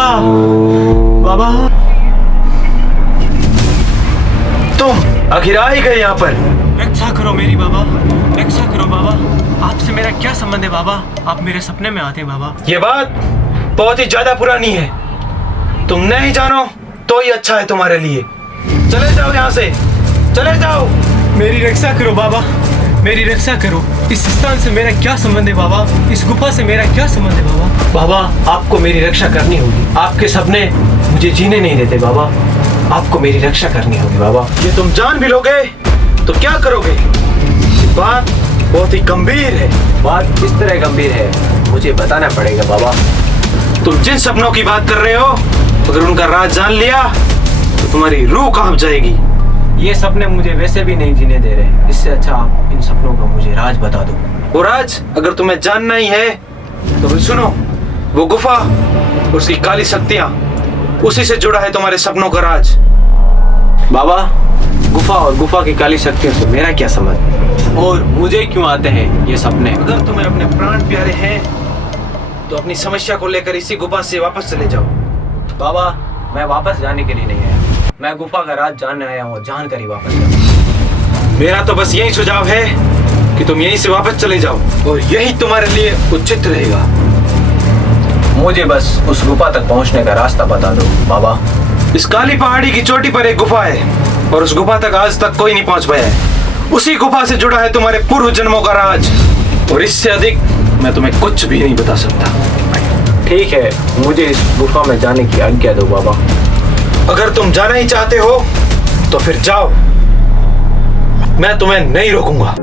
बाबा, बाबा, तुम आखिर आ ही गए यहाँ पर। रक्षा करो मेरी बाबा, रक्षा करो बाबा। आपसे मेरा क्या संबंध है बाबा? आप मेरे सपने में आते हैं बाबा। ये बात बहुत ही ज्यादा पुरानी है, तुम नहीं जानो तो ही अच्छा है तुम्हारे लिए। चले जाओ यहाँ से, चले जाओ। मेरी रक्षा करो बाबा, मेरी रक्षा करो। इस स्थान से मेरा क्या संबंध है बाबा? इस गुफा से मेरा क्या संबंध है बाबा? बाबा, आपको मेरी रक्षा करनी होगी। आपके सपने मुझे जीने नहीं देते बाबा, आपको मेरी रक्षा करनी होगी बाबा। ये तुम जान भी लोगे तो क्या करोगे? ये बात बहुत ही गंभीर है। बात किस तरह गंभीर है, मुझे बताना पड़ेगा बाबा। तुम जिन सपनों की बात कर रहे हो, अगर उनका राज जान लिया तो तुम्हारी रूह कांप जाएगी। ये सपने मुझे वैसे भी नहीं जीने दे रहे, इससे अच्छा आप इन सपनों का मुझे राज बता दो। वो राज अगर तुम्हें जानना ही है तो फिर सुनो। वो गुफा, उसकी काली शक्तियां, उसी से जुड़ा है तुम्हारे सपनों का राज। बाबा, गुफा और गुफा की काली शक्तियों से मेरा क्या संबंध, और मुझे क्यों आते हैं ये सपने? अगर तुम्हें अपने प्राण प्यारे हैं तो अपनी समस्या को लेकर इसी गुफा से वापस चले जाओ। बाबा, मैं वापस जाने के लिए नहीं आया, मैं गुफा का राज जानने आया हूँ, जानकर ही वापस जाऊँ। मेरा तो बस यही सुझाव है कि तुम यहीं से वापस चले जाओ, और यही तुम्हारे लिए उचित रहेगा। मुझे बस उस गुफा तक पहुँचने का रास्ता बता दो बाबा। इस काली पहाड़ी की चोटी पर एक गुफा है, और उस गुफा तक आज तक कोई नहीं पहुंच पाया है। उसी गुफा से जुड़ा है तुम्हारे पूर्व जन्मों का राज, और इससे अधिक मैं तुम्हें कुछ भी नहीं बता सकता। ठीक है, मुझे इस गुफा में जाने की आज्ञा दो बाबा। अगर तुम जाना ही चाहते हो तो फिर जाओ, मैं तुम्हें नहीं रोकूंगा।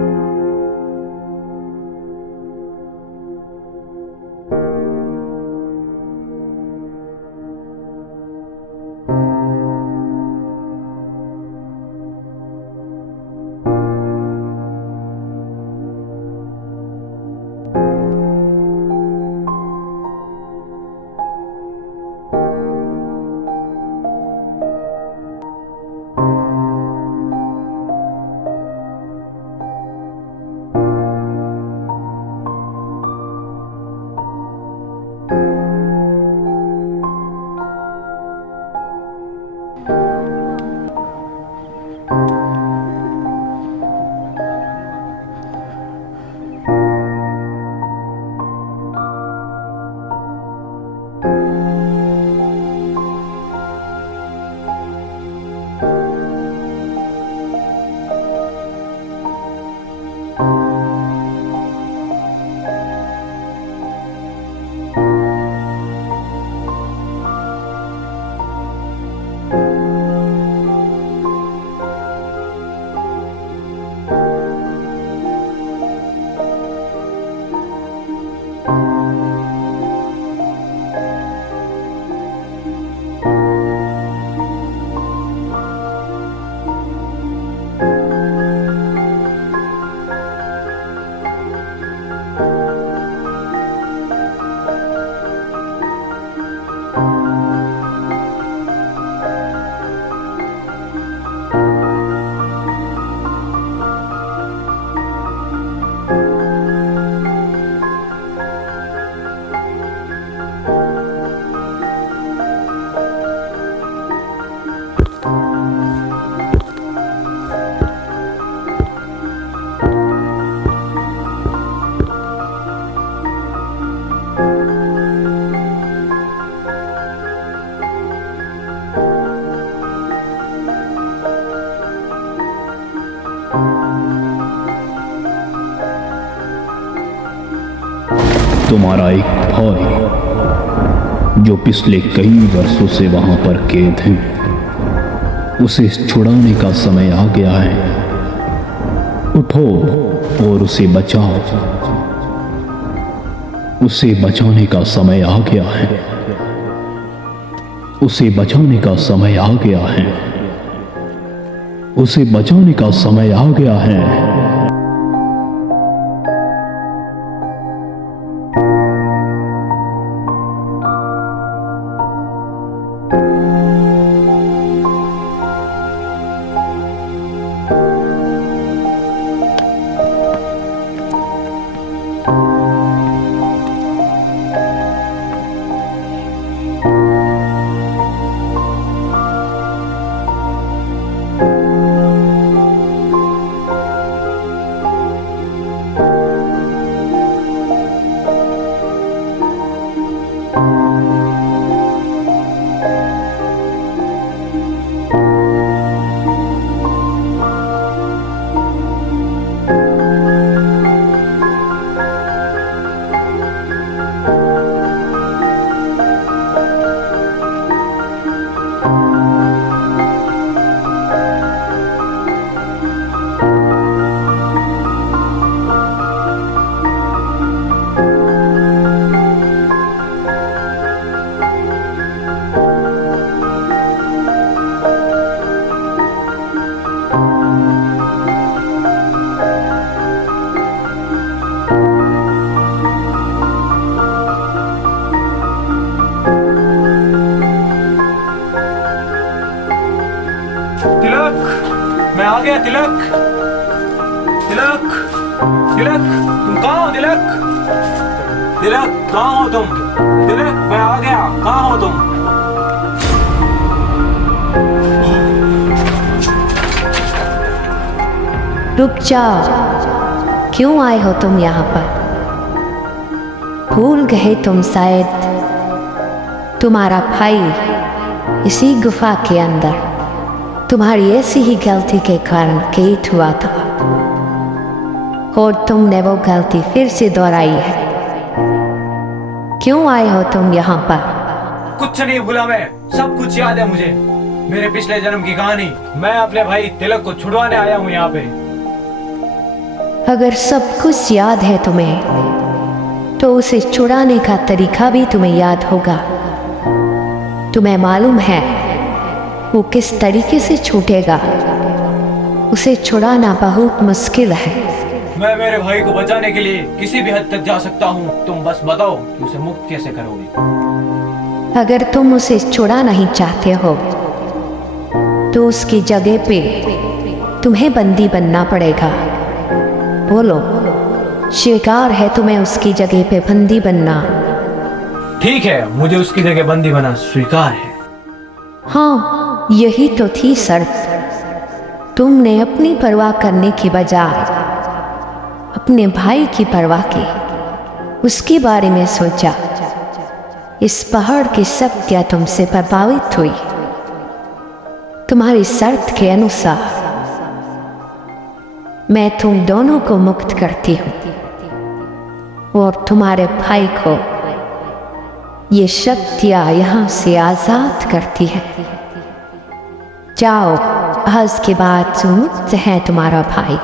तुम्हारा एक भाई जो पिछले कई वर्षों से वहां पर कैद है, उसे छुड़ाने का समय आ गया है। उठो और उसे बचाओ, उसे बचाने का समय आ गया है, उसे बचाने का समय आ गया है, उसे बचाने का समय आ गया है। आ गया तिलक। तिलक, तिलक, तुम कहाँ हो तिलक? तिलक, कहाँ हो तुम? तिलक, मैं आ गया, कहाँ हो तुम? रुक जाओ, क्यों आए हो तुम यहाँ पर? भूल गए तुम शायद तुम्हारा भाई इसी गुफा के अंदर तुम्हारी ऐसी ही गलती के कारण कैद हुआ था और तुमने वो गलती फिर से दोहराई है। क्यों आए हो तुम यहाँ पर? कुछ नहीं भूला मैं, सब कुछ याद है मुझे, मेरे पिछले जन्म की कहानी। मैं अपने भाई तिलक को छुड़वाने आया हूँ यहाँ पे। अगर सब कुछ याद है तुम्हें तो उसे छुड़ाने का तरीका भी तुम्हें याद होगा। तुम्हें मालूम है वो किस तरीके से छूटेगा। उसे छुड़ाना बहुत मुश्किल है। मैं मेरे भाई को बचाने के लिए किसी भी हद तक जा सकता हूँ, तुम बस बताओ कि उसे मुक्त कैसे करोगे। अगर तुम उसे छुड़ा नहीं चाहते हो तो उसकी जगह पे तुम्हें बंदी बनना पड़ेगा। बोलो, स्वीकार है तुम्हें उसकी जगह पे बंदी बनना? ठीक है, मुझे उसकी जगह बंदी बना स्वीकार है। हाँ, यही तो थी शर्त। तुमने अपनी परवाह करने की बजाय अपने भाई की परवाह की, उसके बारे में सोचा। इस पहाड़ की शक्तियां तुमसे प्रभावित हुई। तुम्हारी शर्त के अनुसार मैं तुम दोनों को मुक्त करती हूँ और तुम्हारे भाई को ये शक्तियाँ यहाँ से आजाद करती है। जाओ, आज के बाद मुक्त है तुम्हारा भाई।